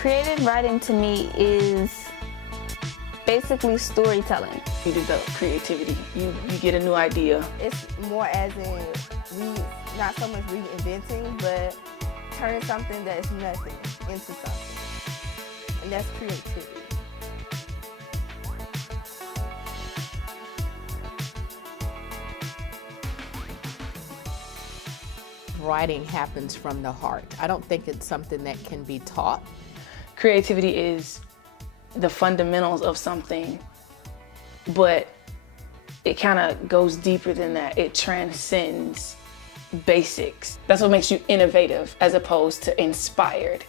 Creative writing to me is basically storytelling. You develop creativity. You get a new idea. It's more as in not so much reinventing, but turning something that is nothing into something. And that's creativity. Writing happens from the heart. I don't think it's something that can be taught. Creativity is the fundamentals of something, but it kind of goes deeper than that. It transcends basics. That's what makes you innovative as opposed to inspired.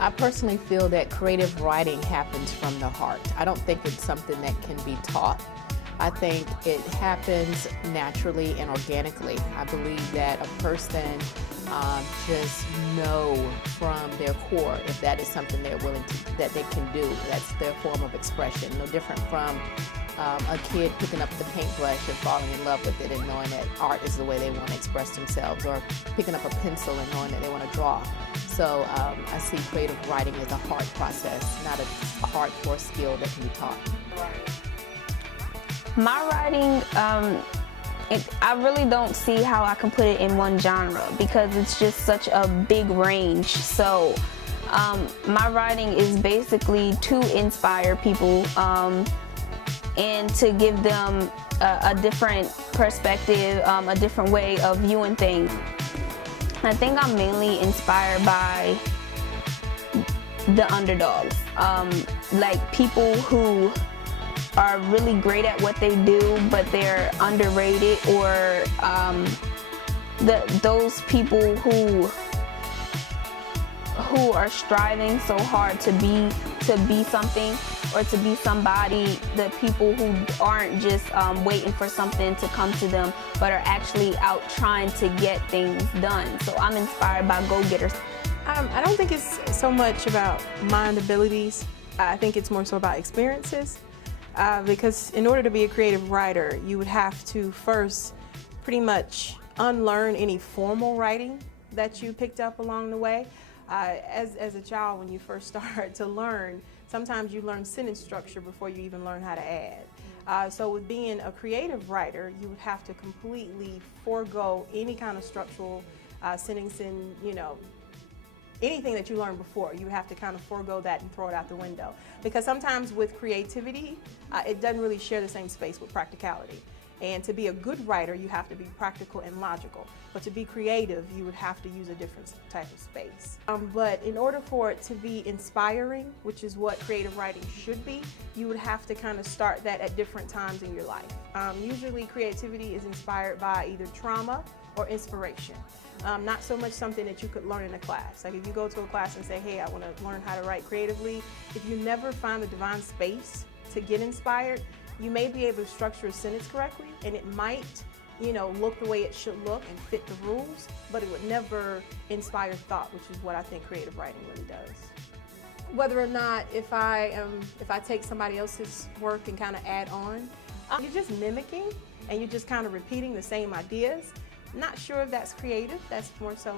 I personally feel that creative writing happens from the heart. I don't think it's something that can be taught. I think it happens naturally and organically. I believe that a person just know from their core if that is something they're willing to, that they can do. That's their form of expression. No different from a kid picking up the paintbrush and falling in love with it and knowing that art is the way they want to express themselves, or picking up a pencil and knowing that they want to draw. So I see creative writing as a heart process, not a hardcore skill that can be taught. My writing, I really don't see how I can put it in one genre because it's just such a big range. So my writing is basically to inspire people and to give them a different perspective, a different way of viewing things. I think I'm mainly inspired by the underdogs, like people who are really great at what they do, but they're underrated, or those people who are striving so hard to be something or to be somebody, the people who aren't just waiting for something to come to them, but are actually out trying to get things done. So I'm inspired by go-getters. I don't think it's so much about mind abilities. I think it's more so about experiences. Because in order to be a creative writer, you would have to first pretty much unlearn any formal writing that you picked up along the way. As a child, when you first start to learn, sometimes you learn sentence structure before you even learn how to add. So with being a creative writer, you would have to completely forego any kind of structural sentencing, anything that you learned before. You have to kind of forego that and throw it out the window. Because sometimes with creativity, it doesn't really share the same space with practicality. And to be a good writer, you have to be practical and logical. But to be creative, you would have to use a different type of space. But in order for it to be inspiring, which is what creative writing should be, you would have to kind of start that at different times in your life. Usually creativity is inspired by either trauma or inspiration. Not so much something that you could learn in a class. Like if you go to a class and say, hey, I want to learn how to write creatively, if you never find the divine space to get inspired, you may be able to structure a sentence correctly, and it might, look the way it should look and fit the rules, but it would never inspire thought, which is what I think creative writing really does. Whether or not if I take somebody else's work and kind of add on, you're just mimicking and you're just kind of repeating the same ideas. Not sure if that's creative. That's more so,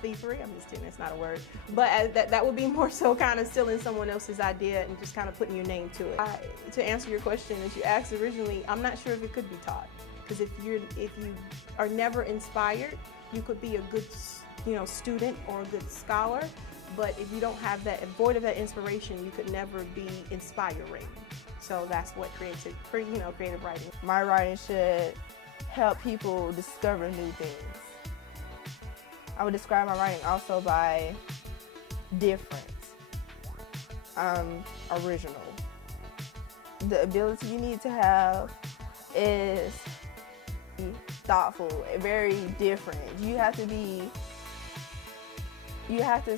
thievery. I'm just kidding, it's not a word. But that would be more so kind of stealing someone else's idea and just kind of putting your name to it. To answer your question that you asked originally, I'm not sure if it could be taught. Because if you are never inspired, you could be a good, student or a good scholar. But if you don't have that, void of that inspiration, you could never be inspiring. So that's what creative writing. My writing should help people discover new things. I would describe my writing also by different, original. The ability you need to have is thoughtful, very different. You have to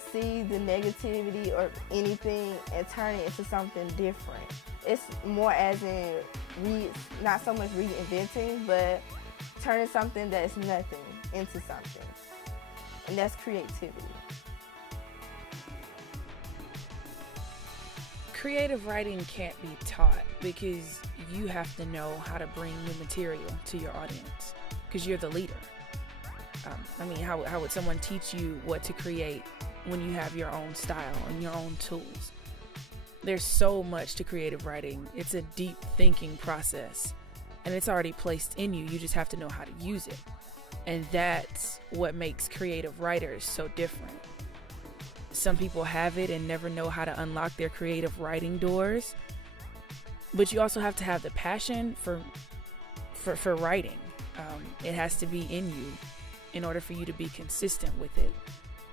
see the negativity or anything and turn it into something different. It's more as in not so much reinventing, but turning something that is nothing into something. And that's creativity. Creative writing can't be taught because you have to know how to bring new material to your audience because you're the leader. How would someone teach you what to create when you have your own style and your own tools? There's so much to creative writing. It's a deep thinking process and it's already placed in you. You just have to know how to use it. And that's what makes creative writers so different. Some people have it and never know how to unlock their creative writing doors. But you also have to have the passion for writing. It has to be in you in order for you to be consistent with it.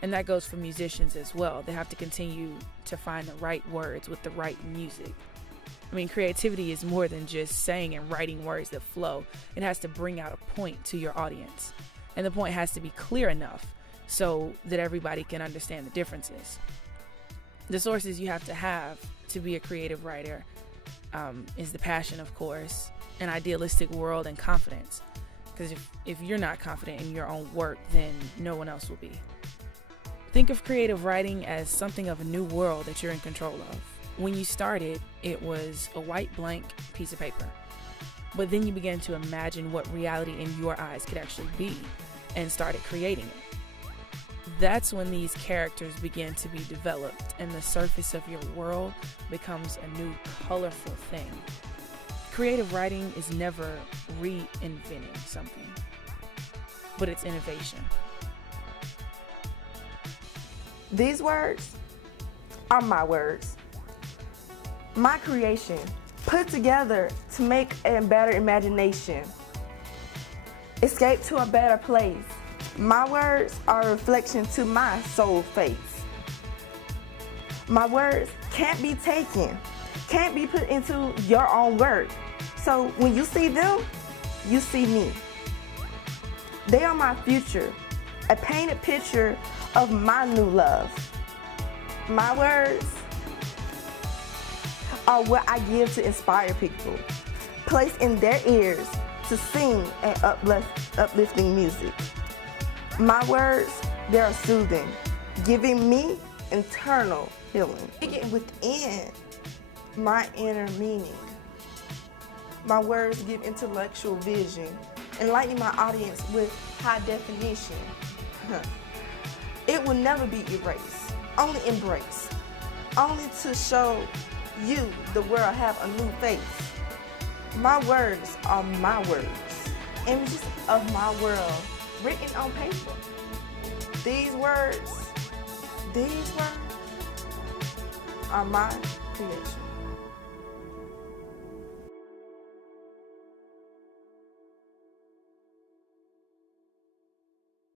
And that goes for musicians as well. They have to continue to find the right words with the right music. Creativity is more than just saying and writing words that flow. It has to bring out a point to your audience. And the point has to be clear enough so that everybody can understand the differences. The sources you have to be a creative writer is the passion, of course, an idealistic world, and confidence. Because if you're not confident in your own work, then no one else will be. Think of creative writing as something of a new world that you're in control of. When you started, it was a white blank piece of paper. But then you began to imagine what reality in your eyes could actually be and started creating it. That's when these characters begin to be developed and the surface of your world becomes a new colorful thing. Creative writing is never reinventing something, but it's innovation. These words are my words. My creation, put together to make a better imagination. Escape to a better place. My words are a reflection to my soul face. My words can't be taken, can't be put into your own work. So when you see them, you see me. They are my future, a painted picture of my new love. My words are what I give to inspire people, placed in their ears to sing and uplifting music. My words, they are soothing, giving me internal healing. It within my inner meaning. My words give intellectual vision, enlightening my audience with high definition. It will never be erased, only embraced, only to show you, the world, have a new face. My words are my words, images of my world written on paper. These words are my creation.